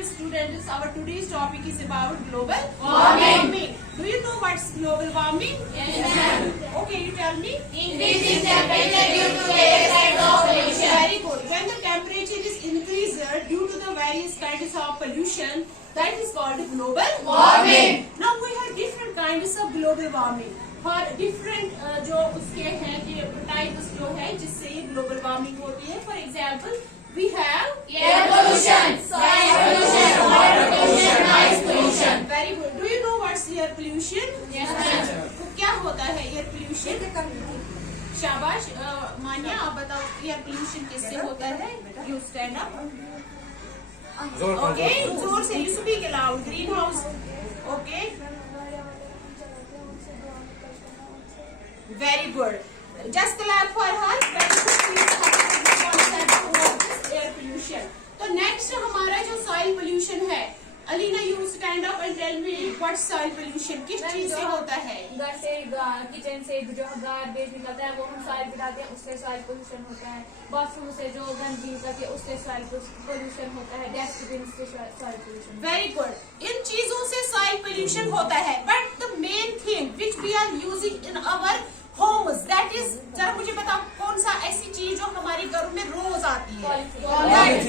dear students, our today's topic is about global warming. Do you know what's global warming? Yes. Okay, you tell me. Increasing temperature due to various kinds of pollution. Very good. When the temperature is increased due to the various kinds of pollution, that is called global Warming. Now we have different kinds of global warming. For different जो उसके हैं कि types जो है जिससे ये global warming होती है. For example we have Air pollution, soil pollution, water pollution, noise pollution. Very good. Do you know what's air pollution? Yes, ma'am. तो क्या होता है एयर पोल्यूशन? शाबाश. मान्या आप बताओ एयर पोल्यूशन किससे होता है? You stand up. ओके, जोर से you speak aloud. Green house. Okay, very good. Just clap for her. Air pollution. तो नेक्स्ट हमारा जो सॉइल पोल्यूशन है. Alina you stand up and tell me what soil pollution किस चीज से होता है? घर से किचन से जो गार्बेज निकलता है वो हम सॉइल गिराते हैं, उससे सॉइल पोल्यूशन होता है. बाथरूम से जो गंदगी निकलती है उससे सॉइल पोल्यूशन होता है. डस्टबिन से सॉइल पोल्यूशन. Very good. इन चीजों से सॉइल पोल्यूशन होता है. But the main thing which we are using in our homes, that is, जरा मुझे बताओ कौन सा ऐसी चीज जो हमारे घरों में रोज आती है?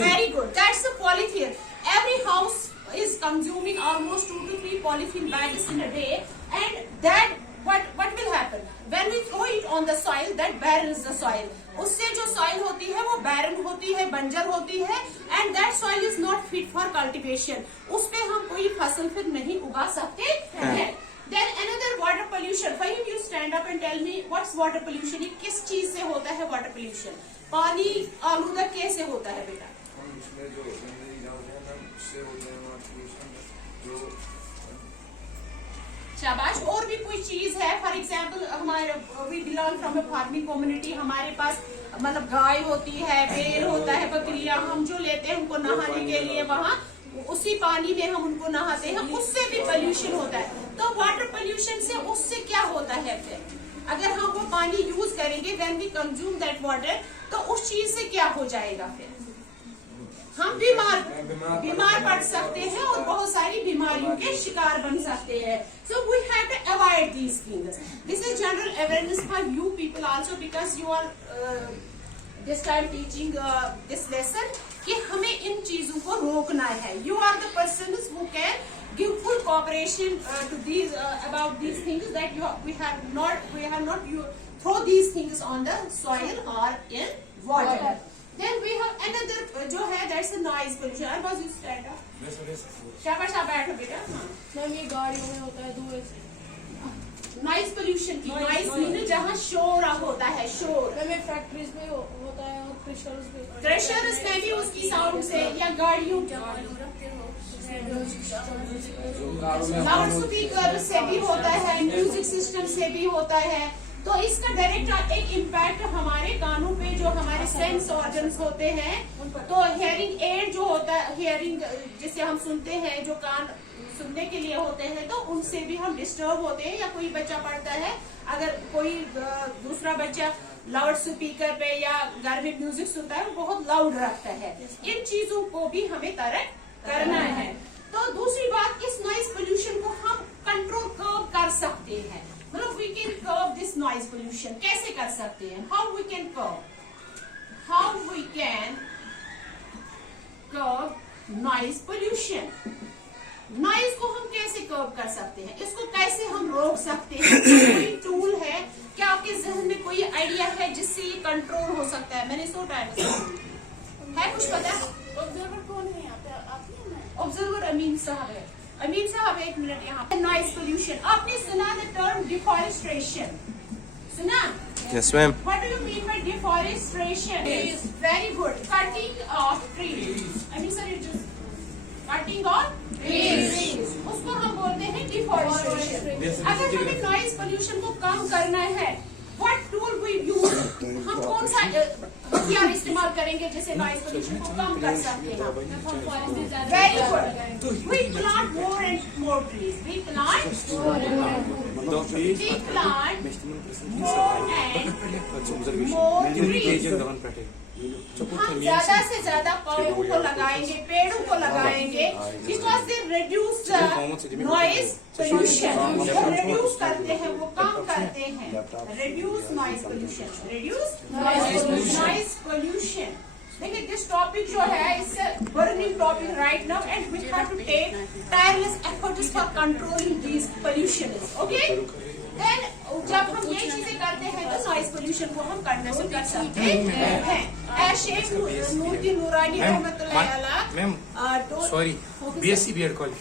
Very good. That's the polythene. Every house is consuming almost 2 to 3 polythene bags in a day, and that what will happen when we throw it on the soil? That barrens the soil. उससे जो soil होती है वो barren होती है, बंजर होती है, and that soil is not fit for cultivation. उस पे हम कोई फसल फिर नहीं उगा सकते हैं. Then another water pollution. Fahim, you stand up and tell me what's water pollution? ये किस चीज से होता है water pollution? पानी आलूदा कैसे होता है बेटा? शाबाश. और भी कोई चीज है? फॉर एग्जाम्पल हमारे we belong from a farming community. हमारे पास मतलब गाय होती है, बैल होता है, बकरियां. हम जो लेते हैं उनको नहाने के लिए वहाँ उसी पानी में हम उनको नहाते हैं. उससे भी पोल्यूशन होता है. तो वाटर पोल्यूशन से उससे क्या होता है? फिर अगर हम वो पानी यूज करेंगे when we consume that water, तो उस चीज से क्या हो जाएगा? फिर हम बीमार पड़ सकते हैं और बहुत सारी बीमारियों के शिकार बन सकते हैं. So we have to avoid these things. This is general awareness for you people also, because you are this time teaching this lesson कि हमें इन चीजों को रोकना है. You are the person who can give full cooperation to these about these things, that we have not you throw these things on the soil or in water. Then we have another जो है, that's the noise pollution. Arbaz, you stand up. शाबाश, आप बैठो बेटा. Ma'am ये गाड़ियों में होता है धुएं से. नॉइज पोल्यूशन की नॉइज मीन जहाँ शोर होता है. शोर मैम फैक्ट्रीज में होता है और क्रेशर्स में भी उसकी साउंड से, या गाड़ियों लाउड स्पीकर से भी होता है, म्यूजिक सिस्टम से भी होता है. तो इसका डायरेक्ट एक इम्पैक्ट हमारे कानों पे, जो हमारे सेंस ऑर्गन्स होते हैं, तो हियरिंग एड जो होता है, हियरिंग जिसे हम सुनते हैं, जो कान सुनने के लिए होते हैं, तो उनसे भी हम डिस्टर्ब होते हैं. या कोई बच्चा पढ़ता है, अगर कोई दूसरा बच्चा लाउड स्पीकर पे या घर में म्यूजिक सुनता है, वो बहुत लाउड रखता है. इन चीजों को भी हमें तरक करना है. तो दूसरी बात, इस नॉइज पोल्यूशन को हम कंट्रोल कर सकते हैं. मतलब we can curb this noise pollution. कैसे कर सकते हैं? How we can curb noise pollution. Noise को हम कैसे कर्व कर सकते हैं? इसको कैसे हम रोक सकते हैं? कोई टूल है क्या आपके जहन में? कोई आइडिया है जिससे ये कंट्रोल हो सकता है? मैंने सोचा है कुछ पता? ऑब्जर्वर कौन है यहाँ पे? ऑब्जर्वर अमीन साहब है. अमीन साहब एक मिनट यहाँ पे. नॉइज पोल्यूशन आपने सुना द टर्म डिफॉरेस्टेशन? सुना? Yes, ma'am. What do you mean by deforestation? Trees. Very good. Cutting of trees. Amin sir, cutting of Trees. उसको हम बोलते हैं डिफॉरेस्टेशन. अगर हमें नॉइज पोल्यूशन को कम करना है, what tool we use? हम कौन सा हथियार इस्तेमाल करेंगे जिससे नॉइज पोल्यूशन को कम कर सकते हैं? Very good. We plant more and more trees. We plant more and more trees. हम ज्यादा से ज्यादा पौधों को लगाएंगे, पेड़ों को लगाएंगे, नॉइज पोल्यूशन रिड्यूस करते हैं, वो कम करते हैं, reduce noise pollution, reduce noise pollution. देखिए दिस टॉपिक जो है it's burning topic right now and we have to take tireless efforts for controlling these pollution, okay. Then जब हम ये चीजें करते हैं तो नॉइज पोल्यूशन को हम कंट्रोल कर सकते हैं। शेख नूरुद्दीन नूरानी रहमतुल्लाह अलैह ma'am sorry BSc B.Ed college